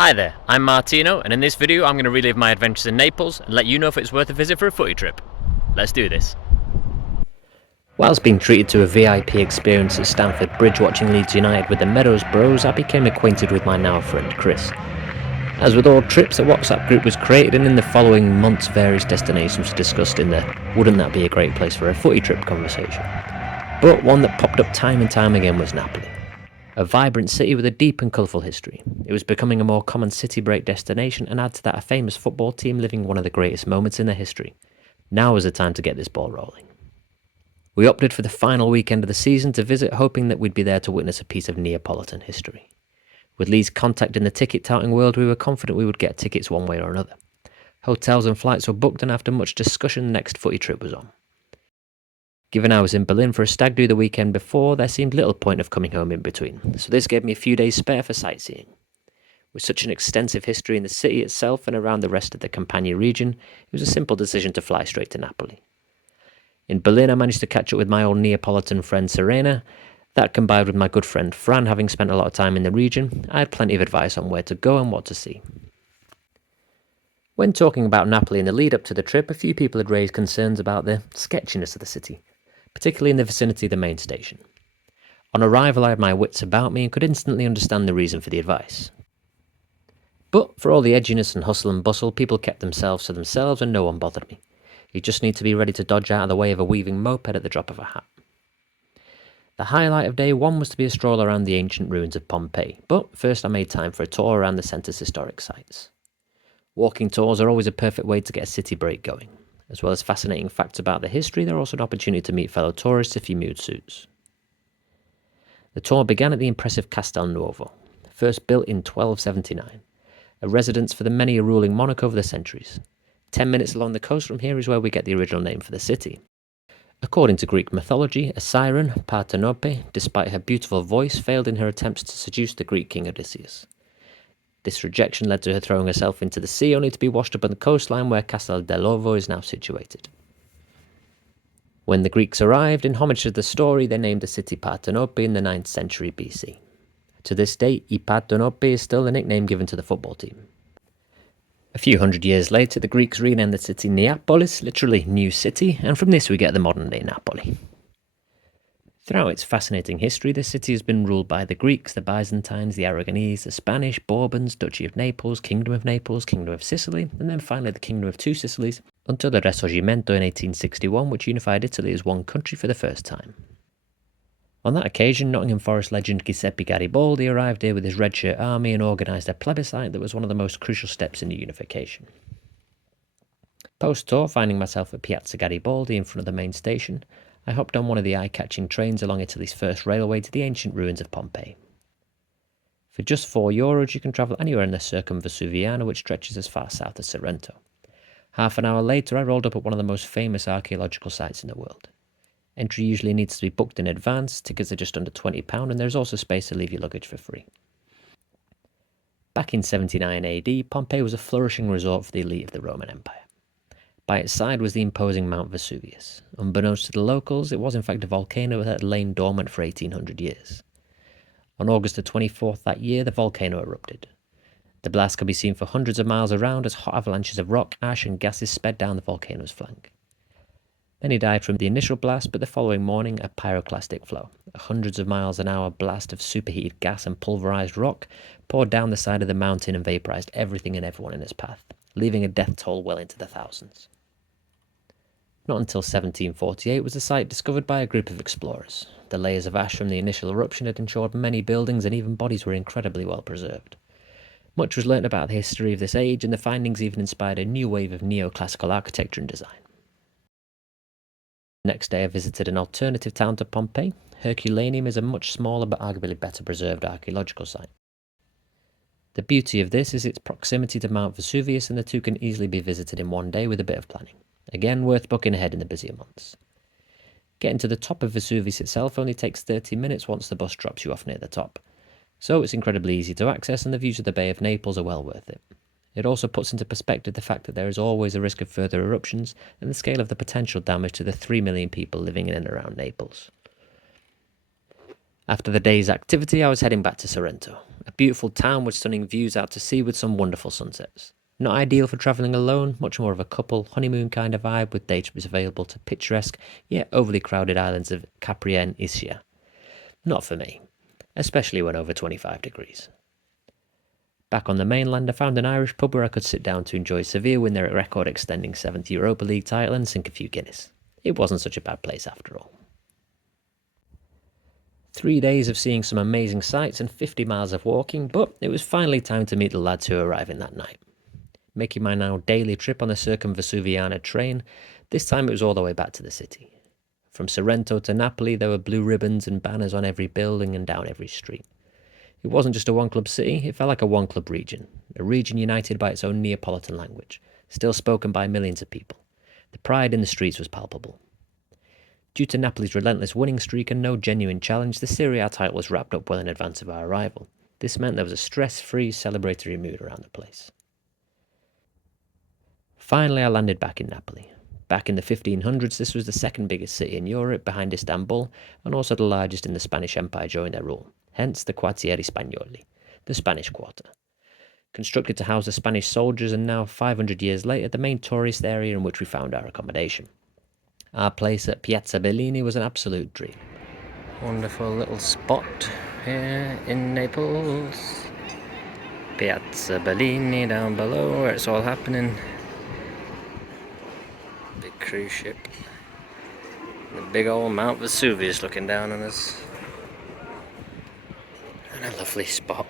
Hi there, I'm Martino, and in this video I'm going to relive my adventures in Naples and let you know if it's worth a visit for a footy trip. Let's do this. Whilst being treated to a VIP experience at Stamford Bridge watching Leeds United with the Meadows Bros, I became acquainted with my now friend Chris. As with all trips, a WhatsApp group was created, and in the following months various destinations were discussed in the "wouldn't that be a great place for a footy trip" conversation. But one that popped up time and time again was Napoli. A vibrant city with a deep and colourful history. It was becoming a more common city break destination, and add to that a famous football team living one of the greatest moments in their history. Now was the time to get this ball rolling. We opted for the final weekend of the season to visit, hoping that we'd be there to witness a piece of Neapolitan history. With Lee's contact in the ticket touting world, we were confident we would get tickets one way or another. Hotels and flights were booked, and after much discussion, the next footy trip was on. Given I was in Berlin for a stag do the weekend before, there seemed little point of coming home in between, so this gave me a few days spare for sightseeing. With such an extensive history in the city itself and around the rest of the Campania region, it was a simple decision to fly straight to Napoli. In Berlin, I managed to catch up with my old Neapolitan friend Serena. That, combined with my good friend Fran, having spent a lot of time in the region, I had plenty of advice on where to go and what to see. When talking about Napoli in the lead up to the trip, a few people had raised concerns about the sketchiness of the city, particularly in the vicinity of the main station. On arrival, I had my wits about me and could instantly understand the reason for the advice. But for all the edginess and hustle and bustle, people kept themselves to themselves and no one bothered me. You just need to be ready to dodge out of the way of a weaving moped at the drop of a hat. The highlight of day one was to be a stroll around the ancient ruins of Pompeii, but first I made time for a tour around the centre's historic sites. Walking tours are always a perfect way to get a city break going. As well as fascinating facts about the history, they're also an opportunity to meet fellow tourists if your mood suits. The tour began at the impressive Castel Nuovo, first built in 1279, a residence for the many a ruling monarch over the centuries. 10 minutes along the coast from here is where we get the original name for the city. According to Greek mythology, a siren, Parthenope, despite her beautiful voice, failed in her attempts to seduce the Greek king Odysseus. This rejection led to her throwing herself into the sea, only to be washed up on the coastline where Castel dell'Ovo is now situated. When the Greeks arrived, in homage to the story, they named the city Parthenope in the 9th century BC. To this day, I Parthenope is still the nickname given to the football team. A few hundred years later, the Greeks renamed the city Neapolis, literally New City, and from this we get the modern-day Napoli. Throughout its fascinating history, the city has been ruled by the Greeks, the Byzantines, the Aragonese, the Spanish, Bourbons, Duchy of Naples, Kingdom of Sicily, and then finally the Kingdom of Two Sicilies, until the Risorgimento in 1861, which unified Italy as one country for the first time. On that occasion, Nottingham Forest legend Giuseppe Garibaldi arrived here with his Red Shirt army and organised a plebiscite that was one of the most crucial steps in the unification. Post-tour, finding myself at Piazza Garibaldi in front of the main station, I hopped on one of the eye-catching trains along Italy's first railway to the ancient ruins of Pompeii. For just €4, you can travel anywhere in the Circumvesuviana, which stretches as far south as Sorrento. Half an hour later, I rolled up at one of the most famous archaeological sites in the world. Entry usually needs to be booked in advance, tickets are just under £20, and there's also space to leave your luggage for free. Back in 79 AD, Pompeii was a flourishing resort for the elite of the Roman Empire. By its side was the imposing Mount Vesuvius. Unbeknownst to the locals, it was in fact a volcano that had lain dormant for 1800 years. On August the 24th that year, the volcano erupted. The blast could be seen for hundreds of miles around as hot avalanches of rock, ash and gases sped down the volcano's flank. Many died from the initial blast, but the following morning, a pyroclastic flow, a hundreds of miles an hour blast of superheated gas and pulverized rock, poured down the side of the mountain and vaporized everything and everyone in its path, leaving a death toll well into the thousands. Not until 1748 was the site discovered by a group of explorers. The layers of ash from the initial eruption had ensured many buildings and even bodies were incredibly well preserved. Much was learnt about the history of this age, and the findings even inspired a new wave of neoclassical architecture and design. Next day I visited an alternative town to Pompeii. Herculaneum is a much smaller but arguably better preserved archaeological site. The beauty of this is its proximity to Mount Vesuvius, and the two can easily be visited in one day with a bit of planning. Again, worth booking ahead in the busier months. Getting to the top of Vesuvius itself only takes 30 minutes once the bus drops you off near the top. So it's incredibly easy to access, and the views of the Bay of Naples are well worth it. It also puts into perspective the fact that there is always a risk of further eruptions and the scale of the potential damage to the 3 million people living in and around Naples. After the day's activity, I was heading back to Sorrento, a beautiful town with stunning views out to sea with some wonderful sunsets. Not ideal for travelling alone, much more of a couple, honeymoon kind of vibe with day trips available to picturesque, yet overly crowded islands of Capri and Ischia. Not for me, especially when over 25 degrees. Back on the mainland, I found an Irish pub where I could sit down to enjoy Sevilla win their record-extending 7th Europa League title and sink a few Guinness. It wasn't such a bad place after all. 3 days of seeing some amazing sights and 50 miles of walking, but it was finally time to meet the lads who were arriving that night. Making my now daily trip on the Circumvesuviana train, this time it was all the way back to the city. From Sorrento to Napoli, there were blue ribbons and banners on every building and down every street. It wasn't just a one-club city, it felt like a one-club region, a region united by its own Neapolitan language, still spoken by millions of people. The pride in the streets was palpable. Due to Napoli's relentless winning streak and no genuine challenge, the Serie A title was wrapped up well in advance of our arrival. This meant there was a stress-free, celebratory mood around the place. Finally, I landed back in Napoli. Back in the 1500s, this was the second biggest city in Europe, behind Istanbul, and also the largest in the Spanish Empire during their rule, hence the Quartieri Spagnoli, the Spanish Quarter. Constructed to house the Spanish soldiers, and now 500 years later, the main tourist area in which we found our accommodation. Our place at Piazza Bellini was an absolute dream. Wonderful little spot here in Naples. Piazza Bellini down below where it's all happening. Big cruise ship. The big old Mount Vesuvius looking down on us. And a lovely spot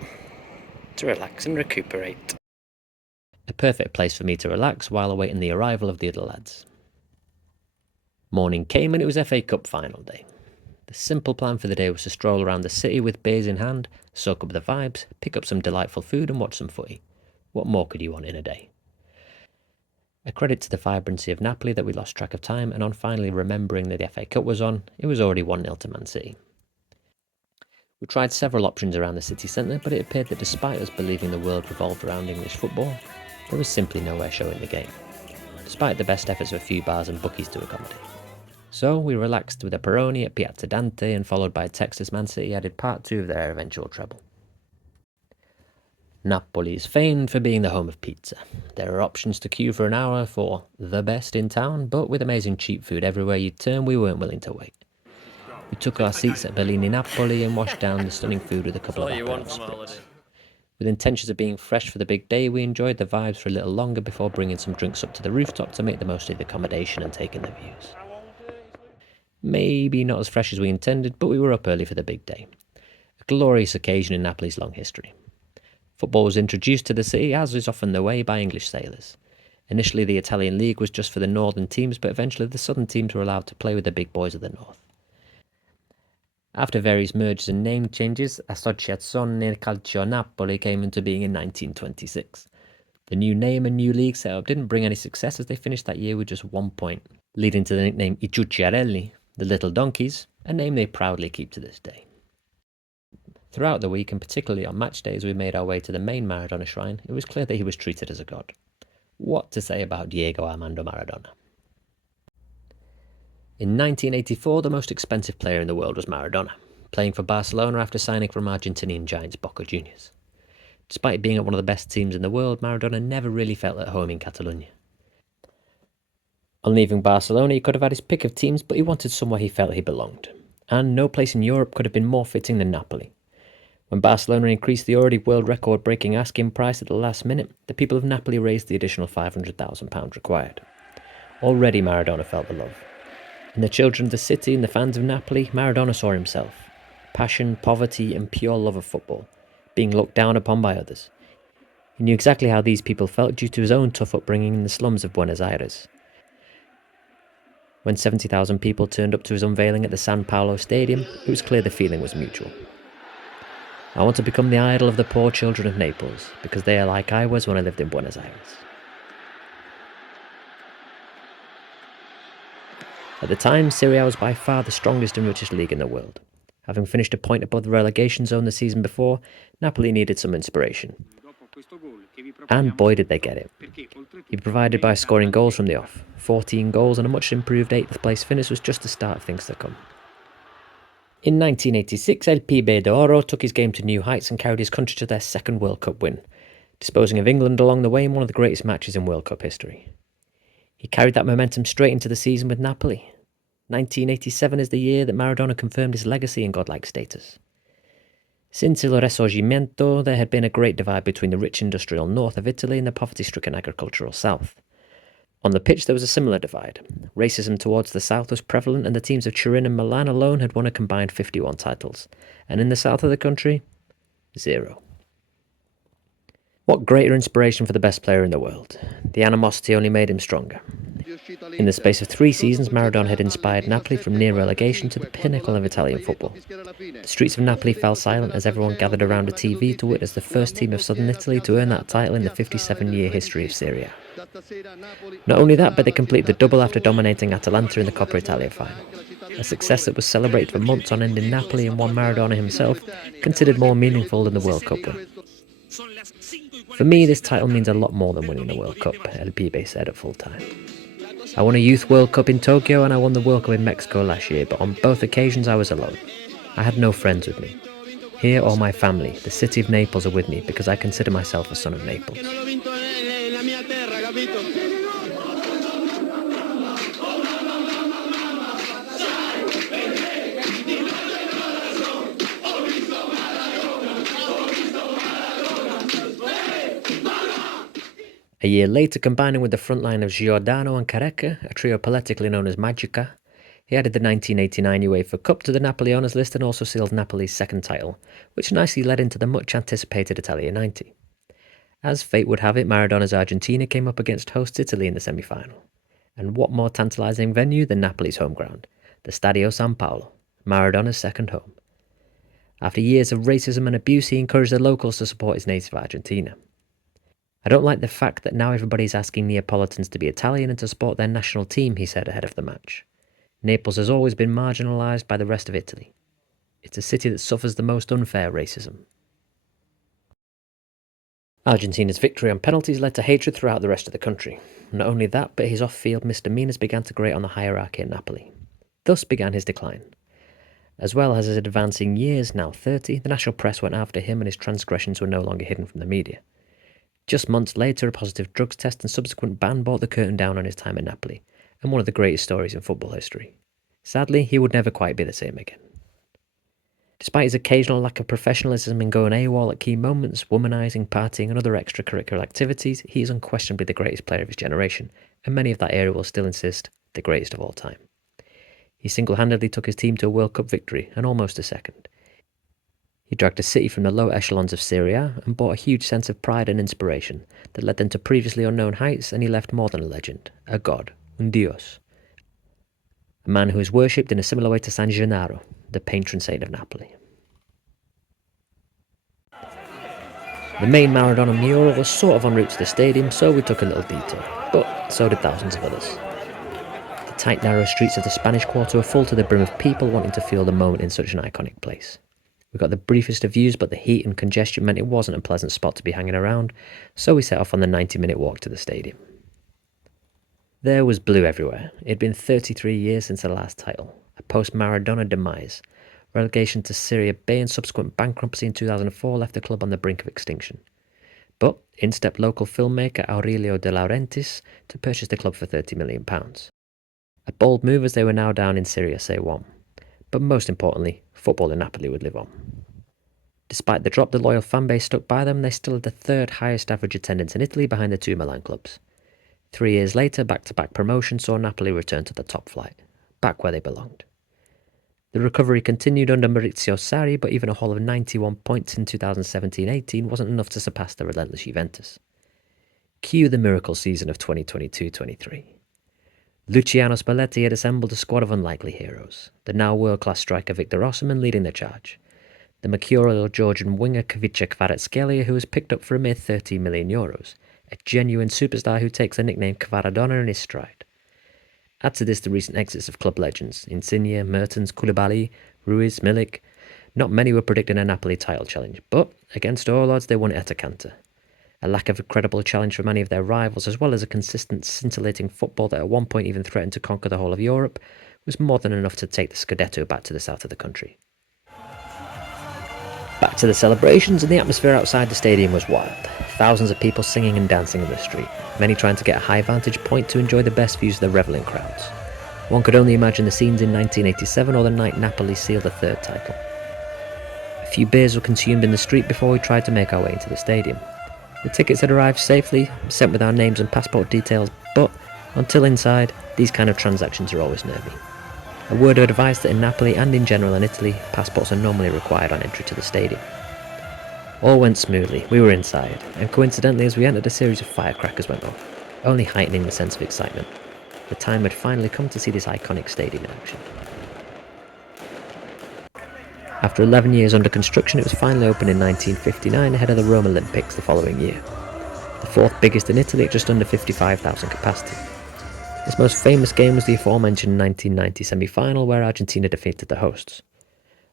to relax and recuperate. A perfect place for me to relax while awaiting the arrival of the other lads. Morning came and it was FA Cup final day. The simple plan for the day was to stroll around the city with beers in hand, soak up the vibes, pick up some delightful food and watch some footy. What more could you want in a day? A credit to the vibrancy of Napoli that we lost track of time, and on finally remembering that the FA Cup was on, it was already 1-0 to Man City. We tried several options around the city centre, but it appeared that despite us believing the world revolved around English football, there was simply nowhere showing the game, despite the best efforts of a few bars and bookies to accommodate. So we relaxed with a Peroni at Piazza Dante, and followed by Texas Man City added part 2 of their eventual treble. Napoli is famed for being the home of pizza. There are options to queue for an hour for the best in town, but with amazing cheap food everywhere you turn, we weren't willing to wait. We took our seats at Bellini Napoli and washed down the stunning food with a couple of Aperol spritz. With intentions of being fresh for the big day, we enjoyed the vibes for a little longer before bringing some drinks up to the rooftop to make the most of the accommodation and taking the views. Maybe not as fresh as we intended, but we were up early for the big day. A glorious occasion in Napoli's long history. Football was introduced to the city, as is often the way, by English sailors. Initially, the Italian league was just for the northern teams, but eventually the southern teams were allowed to play with the big boys of the north. After various mergers and name changes, Associazione Calcio Napoli came into being in 1926. The new name and new league setup didn't bring any success, as they finished that year with just 1 point, leading to the nickname I Ciucciarelli, the Little Donkeys, a name they proudly keep to this day. Throughout the week, and particularly on match days, we made our way to the main Maradona shrine. It was clear that he was treated as a god. What to say about Diego Armando Maradona? In 1984, the most expensive player in the world was Maradona, playing for Barcelona after signing from Argentinian giants Boca Juniors. Despite being at one of the best teams in the world, Maradona never really felt at home in Catalonia. On leaving Barcelona, he could have had his pick of teams, but he wanted somewhere he felt he belonged. And no place in Europe could have been more fitting than Napoli. When Barcelona increased the already world record-breaking asking price at the last minute, the people of Napoli raised the additional £500,000 required. Already Maradona felt the love. In the children of the city and the fans of Napoli, Maradona saw himself. Passion, poverty and pure love of football, being looked down upon by others. He knew exactly how these people felt due to his own tough upbringing in the slums of Buenos Aires. When 70,000 people turned up to his unveiling at the San Paolo Stadium, it was clear the feeling was mutual. I want to become the idol of the poor children of Naples, because they are like I was when I lived in Buenos Aires. At the time, Serie A was by far the strongest and richest league in the world. Having finished a point above the relegation zone the season before, Napoli needed some inspiration. And boy did they get it. He provided by scoring goals from the off. 14 goals and a much improved 8th place finish was just the start of things to come. In 1986, El Pibe d'Oro took his game to new heights and carried his country to their second World Cup win, disposing of England along the way in one of the greatest matches in World Cup history. He carried that momentum straight into the season with Napoli. 1987 is the year that Maradona confirmed his legacy and godlike status. Since Il Risorgimento, there had been a great divide between the rich industrial north of Italy and the poverty-stricken agricultural south. On the pitch there was a similar divide. Racism towards the south was prevalent, and the teams of Turin and Milan alone had won a combined 51 titles. And in the south of the country, 0. What greater inspiration for the best player in the world? The animosity only made him stronger. In the space of 3 seasons, Maradona had inspired Napoli from near relegation to the pinnacle of Italian football. The streets of Napoli fell silent as everyone gathered around a TV to witness the first team of southern Italy to earn that title in the 57-year history of Serie A. Not only that, but they completed the double after dominating Atalanta in the Coppa Italia final. A success that was celebrated for months on end in Napoli and one Maradona himself considered more meaningful than the World Cup win. For me, this title means a lot more than winning the World Cup, El Pibe said at full time. I won a Youth World Cup in Tokyo and I won the World Cup in Mexico last year, but on both occasions I was alone. I had no friends with me. Here, all my family, the city of Naples, are with me because I consider myself a son of Naples. A year later, combining with the front line of Giordano and Careca, a trio politically known as Magica, he added the 1989 UEFA Cup to the Napoli honours list and also sealed Napoli's second title, which nicely led into the much-anticipated Italia 90. As fate would have it, Maradona's Argentina came up against host Italy in the semi-final. And what more tantalising venue than Napoli's home ground, the Stadio San Paolo, Maradona's second home. After years of racism and abuse, he encouraged the locals to support his native Argentina. I don't like the fact that now everybody's asking Neapolitans to be Italian and to support their national team, he said ahead of the match. Naples has always been marginalised by the rest of Italy. It's a city that suffers the most unfair racism. Argentina's victory on penalties led to hatred throughout the rest of the country. Not only that, but his off-field misdemeanours began to grate on the hierarchy at Napoli. Thus began his decline. As well as his advancing years, now 30, the national press went after him and his transgressions were no longer hidden from the media. Just months later, a positive drugs test and subsequent ban brought the curtain down on his time at Napoli, and one of the greatest stories in football history. Sadly, he would never quite be the same again. Despite his occasional lack of professionalism in going AWOL at key moments, womanising, partying and other extracurricular activities, he is unquestionably the greatest player of his generation, and many of that era will still insist the greatest of all time. He single-handedly took his team to a World Cup victory, and almost a second. He dragged a city from the low echelons of Serie A and brought a huge sense of pride and inspiration that led them to previously unknown heights, and he left more than a legend, a god, un dios. A man who is worshipped in a similar way to San Gennaro, the patron saint of Napoli. The main Maradona mural was sort of en route to the stadium, so we took a little detour, but so did thousands of others. The tight, narrow streets of the Spanish Quarter were full to the brim of people wanting to feel the moment in such an iconic place. We got the briefest of views, but the heat and congestion meant it wasn't a pleasant spot to be hanging around, so we set off on the 90-minute walk to the stadium. There was blue everywhere. It had been 33 years since the last title, a post-Maradona demise. Relegation to Serie B and subsequent bankruptcy in 2004 left the club on the brink of extinction. But in stepped local filmmaker Aurelio De Laurentiis to purchase the club for £30 million. A bold move, as they were now down in Serie C1. But most importantly, football in Napoli would live on. Despite the drop, the loyal fanbase stuck by them. They still had the third highest average attendance in Italy behind the 2 Milan clubs. 3 years later, back-to-back promotion saw Napoli return to the top flight, back where they belonged. The recovery continued under Maurizio Sarri, but even a haul of 91 points in 2017-18 wasn't enough to surpass the relentless Juventus. Cue the miracle season of 2022-23. Luciano Spalletti had assembled a squad of unlikely heroes, the now world-class striker Victor Osimhen leading the charge, the mercurial Georgian winger Kavica Kvaratskhelia, who was picked up for a mere €13 million, a genuine superstar who takes the nickname Kvaradona in his stride. Add to this the recent exits of club legends, Insigne, Mertens, Koulibaly, Ruiz, Milik. Not many were predicting a Napoli title challenge, but against all odds they won it at a canter. A lack of a credible challenge for many of their rivals, as well as a consistent, scintillating football that at one point even threatened to conquer the whole of Europe, was more than enough to take the Scudetto back to the south of the country. to the celebrations, and the atmosphere outside the stadium was wild. Thousands of people singing and dancing in the street, many trying to get a high vantage point to enjoy the best views of the revelling crowds. One could only imagine the scenes in 1987 or the night Napoli sealed the third title. A few beers were consumed in the street before we tried to make our way into the stadium. The tickets had arrived safely, sent with our names and passport details, but until inside, these kind of transactions are always nervy. A word of advice that in Napoli and in general in Italy, passports are normally required on entry to the stadium. All went smoothly, we were inside, and coincidentally as we entered a series of firecrackers went off, only heightening the sense of excitement. The time had finally come to see this iconic stadium in action. After 11 years under construction, it was finally opened in 1959 ahead of the Rome Olympics the following year. The fourth biggest in Italy at just under 55,000 capacity. Its most famous game was the aforementioned 1990 semi-final where Argentina defeated the hosts.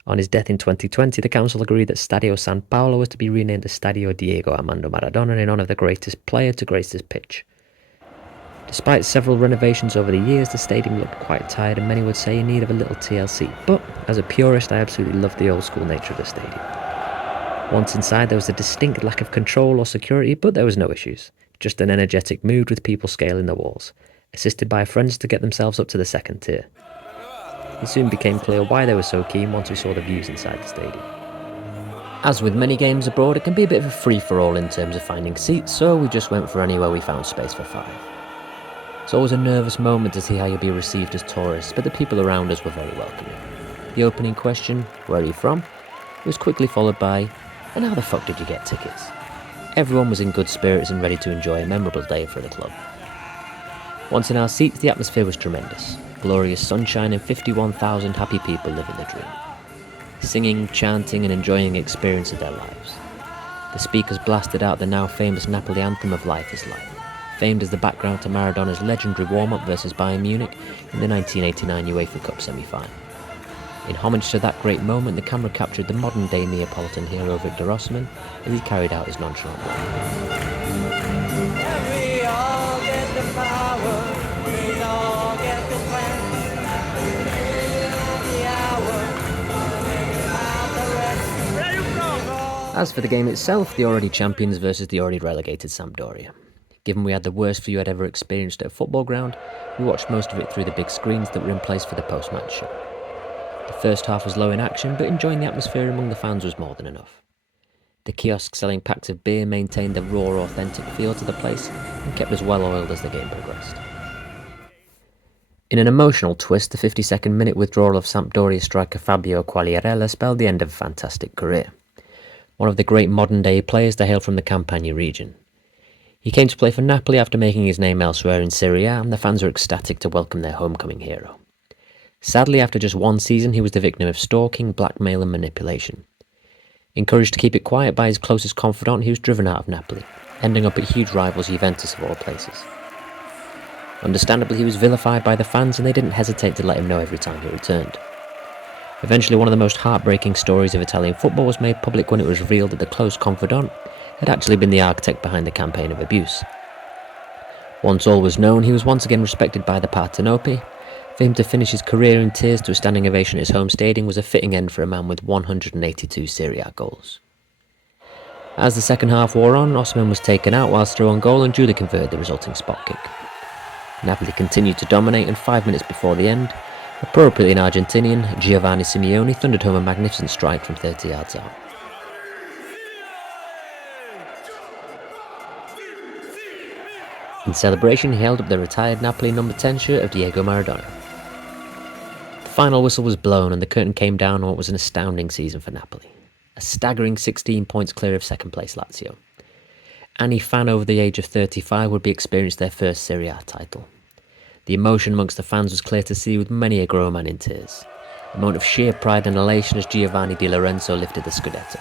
On his death in 2020, the council agreed that Stadio San Paolo was to be renamed as Stadio Diego Armando Maradona in honour of the greatest player to grace this pitch. Despite several renovations over the years, the stadium looked quite tired and many would say in need of a little TLC, but as a purist I absolutely loved the old school nature of the stadium. Once inside there was a distinct lack of control or security, but there was no issues. Just an energetic mood with people scaling the walls, assisted by friends to get themselves up to the second tier. It soon became clear why they were so keen once we saw the views inside the stadium. As with many games abroad, it can be a bit of a free-for-all in terms of finding seats, so we just went for anywhere we found space for 5. It's always a nervous moment to see how you'll be received as tourists, but the people around us were very welcoming. The opening question, "Where are you from?" was quickly followed by, "And how the fuck did you get tickets?" Everyone was in good spirits and ready to enjoy a memorable day for the club. Once in our seats, the atmosphere was tremendous. Glorious sunshine and 51,000 happy people living the dream. Singing, chanting and enjoying the experience of their lives. The speakers blasted out the now famous Napoli anthem of Life is Life, famed as the background to Maradona's legendary warm-up versus Bayern Munich in the 1989 UEFA Cup semi-final. In homage to that great moment, the camera captured the modern-day Neapolitan hero Victor Osimhen as he carried out his nonchalant walk. As for the game itself, the already champions versus the already relegated Sampdoria. Given we had the worst view I'd ever experienced at a football ground, we watched most of it through the big screens that were in place for the post-match show. The first half was low in action, but enjoying the atmosphere among the fans was more than enough. The kiosk selling packs of beer maintained the raw, authentic feel to the place and kept us well-oiled as the game progressed. In an emotional twist, the 52nd minute withdrawal of Sampdoria striker Fabio Quagliarella spelled the end of a fantastic career. One of the great modern-day players to hail from the Campania region. He came to play for Napoli after making his name elsewhere in Serie A, and the fans were ecstatic to welcome their homecoming hero. Sadly, after just one season, he was the victim of stalking, blackmail and manipulation. Encouraged to keep it quiet by his closest confidant, he was driven out of Napoli, ending up at huge rivals Juventus of all places. Understandably, he was vilified by the fans and they didn't hesitate to let him know every time he returned. Eventually, one of the most heartbreaking stories of Italian football was made public when it was revealed that the close confidant had actually been the architect behind the campaign of abuse. Once all was known, he was once again respected by the Partenope. For him to finish his career in tears to a standing ovation at his home stadium was a fitting end for a man with 182 Serie A goals. As the second half wore on, Osimhen was taken out whilst through on goal and duly converted the resulting spot kick. Napoli continued to dominate, and 5 minutes before the end, appropriately an Argentinian, Giovanni Simeone, thundered home a magnificent strike from 30 yards out. In celebration, he held up the retired Napoli number 10 shirt of Diego Maradona. The final whistle was blown and the curtain came down on what was an astounding season for Napoli. A staggering 16 points clear of second place Lazio. Any fan over the age of 35 would be experiencing their first Serie A title. The emotion amongst the fans was clear to see, with many a grown man in tears. A moment of sheer pride and elation as Giovanni Di Lorenzo lifted the Scudetto.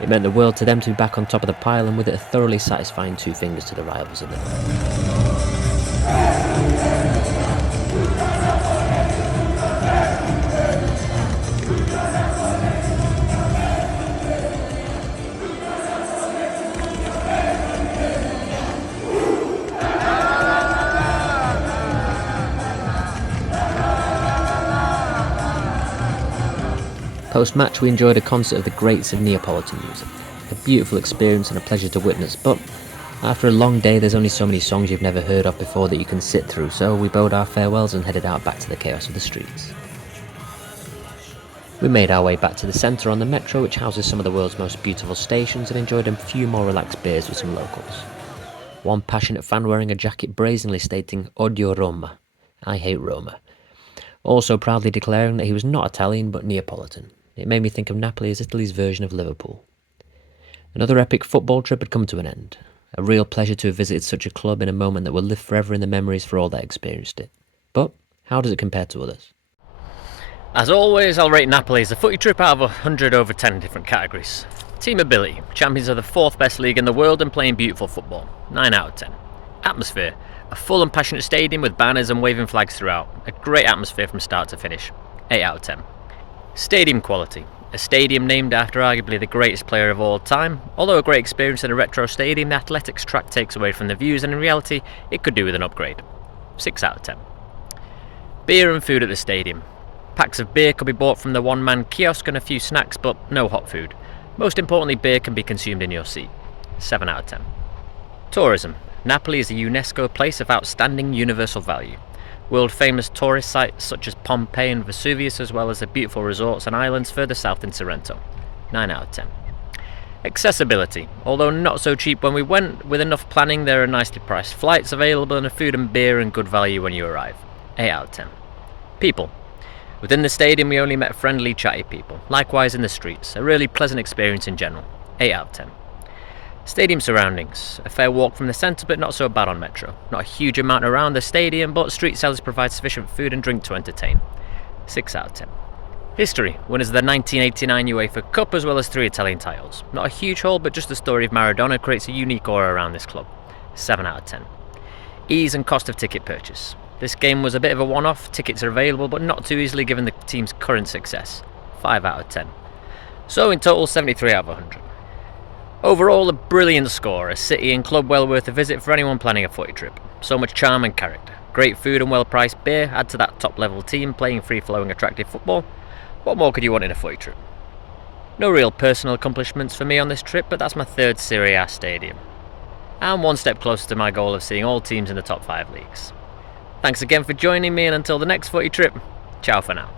It meant the world to them to be back on top of the pile, and with it a thoroughly satisfying 2 fingers to the rivals in the league. Post-match we enjoyed a concert of the greats of Neapolitan music. A beautiful experience and a pleasure to witness, but after a long day there's only so many songs you've never heard of before that you can sit through, so we bowed our farewells and headed out back to the chaos of the streets. We made our way back to the centre on the metro, which houses some of the world's most beautiful stations, and enjoyed a few more relaxed beers with some locals. One passionate fan wearing a jacket brazenly stating "Odio Roma," I hate Roma, also proudly declaring that he was not Italian but Neapolitan. It made me think of Napoli as Italy's version of Liverpool. Another epic football trip had come to an end. A real pleasure to have visited such a club in a moment that will live forever in the memories for all that experienced it. But how does it compare to others? As always, I'll rate Napoli as a footy trip out of 100 over 10 different categories. Team ability, champions of the 4th best league in the world and playing beautiful football, 9 out of 10. Atmosphere, a full and passionate stadium with banners and waving flags throughout, a great atmosphere from start to finish, 8 out of 10. Stadium quality, a stadium named after arguably the greatest player of all time. Although a great experience in a retro stadium, the athletics track takes away from the views and in reality it could do with an upgrade, 6 out of 10. Beer and food at the stadium. Packs of beer could be bought from the one-man kiosk and a few snacks, but no hot food. Most importantly, beer can be consumed in your seat. 7 out of 10. Tourism. Napoli is a UNESCO place of outstanding universal value. World-famous tourist sites such as Pompeii and Vesuvius, as well as the beautiful resorts and islands further south in Sorrento. 9 out of 10. Accessibility. Although not so cheap when we went, with enough planning there are nicely priced flights available and food and beer and good value when you arrive. 8 out of 10. People. Within the stadium we only met friendly, chatty people. Likewise in the streets. A really pleasant experience in general. 8 out of 10. Stadium surroundings. A fair walk from the centre, but not so bad on metro. Not a huge amount around the stadium, but street sellers provide sufficient food and drink to entertain. 6 out of 10. History. Winners of the 1989 UEFA Cup as well as 3 Italian titles. Not a huge haul, but just the story of Maradona creates a unique aura around this club. 7 out of 10. Ease and cost of ticket purchase. This game was a bit of a one-off, tickets are available but not too easily given the team's current success. 5 out of 10. So in total 73 out of 100. Overall a brilliant score, a city and club well worth a visit for anyone planning a footy trip. So much charm and character. Great food and well-priced beer add to that top-level team playing free-flowing attractive football. What more could you want in a footy trip? No real personal accomplishments for me on this trip, but that's my 3rd Serie A stadium. And one step closer to my goal of seeing all teams in the top 5 leagues. Thanks again for joining me, and until the next footy trip, ciao for now.